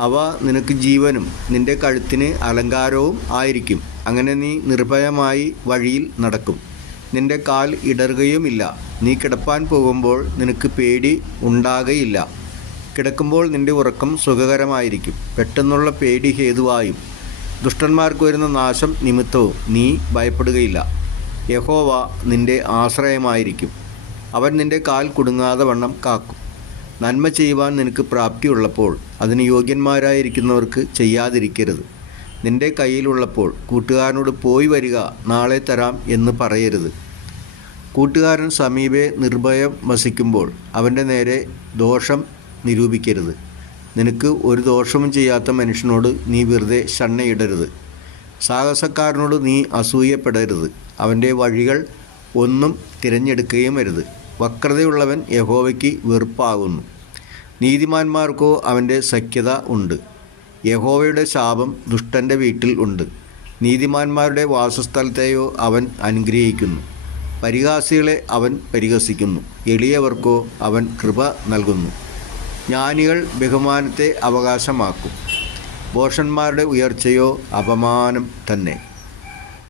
അവ നിനക്ക് ജീവനും നിന്റെ കഴുത്തിന് അലങ്കാരവും ആയിരിക്കും. അങ്ങനെ നീ നിർഭയമായി വഴിയിൽ നടക്കും. നിന്റെ കാൽ ഇടറുകയുമില്ല. നീ കിടപ്പാൻ പോകുമ്പോൾ നിനക്ക് പേടി ഉണ്ടാകയില്ല. കിടക്കുമ്പോൾ നിന്റെ ഉറക്കം സുഖകരമായിരിക്കും. പെട്ടെന്നുള്ള പേടി ഹേതുവായും. ദുഷ്ടന്മാർക്ക് വരുന്ന നാശം നിമിത്തവും നീ ഭയപ്പെടുകയില്ല. യഹോവ നിന്റെ ആശ്രയമായിരിക്കും. അവൻ നിന്റെ കാൽ കുടുങ്ങാതെ വണ്ണം കാക്കും. നന്മ ചെയ്യുവാൻ നിനക്ക് പ്രാപ്തിയുള്ളപ്പോൾ അതിന് യോഗ്യന്മാരായിരിക്കുന്നവർക്ക് ചെയ്യാതിരിക്കരുത്. നിന്റെ കയ്യിലുള്ളപ്പോൾ കൂട്ടുകാരനോട് പോയി വരിക നാളെ തരാം എന്ന് പറയരുത്. കൂട്ടുകാരൻ സമീപെ നിർഭയം വസിക്കുമ്പോൾ അവന്റെ നേരെ ദോഷം നിരൂപിക്കരുത്. നിനക്ക് ഒരു ദോഷവും ചെയ്യാത്ത മനുഷ്യനോട് നീ വെറുതെ ഷണ്ണയിടരുത്. സാഹസക്കാരനോട് നീ അസൂയപ്പെടരുത്. അവന്റെ വഴികൾ ഒന്നും തിരഞ്ഞെടുക്കുകയും അരുത്. വക്രതയുള്ളവൻ യഹോവയ്ക്ക് വെറുപ്പാകുന്നു. നീതിമാന്മാർക്കോ അവന്റെ സഖ്യത ഉണ്ട്. യഹോവയുടെ ശാപം ദുഷ്ടന്റെ വീട്ടിൽ ഉണ്ട്. നീതിമാന്മാരുടെ വാസസ്ഥലത്തെയോ അവൻ അനുഗ്രഹിക്കുന്നു. പരിഹാസികളെ അവൻ പരിഹസിക്കുന്നു. എളിയവർക്കോ അവൻ കൃപ നൽകുന്നു. ജ്ഞാനികൾ ബഹുമാനത്തെ അവകാശമാക്കും. ഭോഷന്മാരുടെ ഉയർച്ചയോ അപമാനം തന്നെ.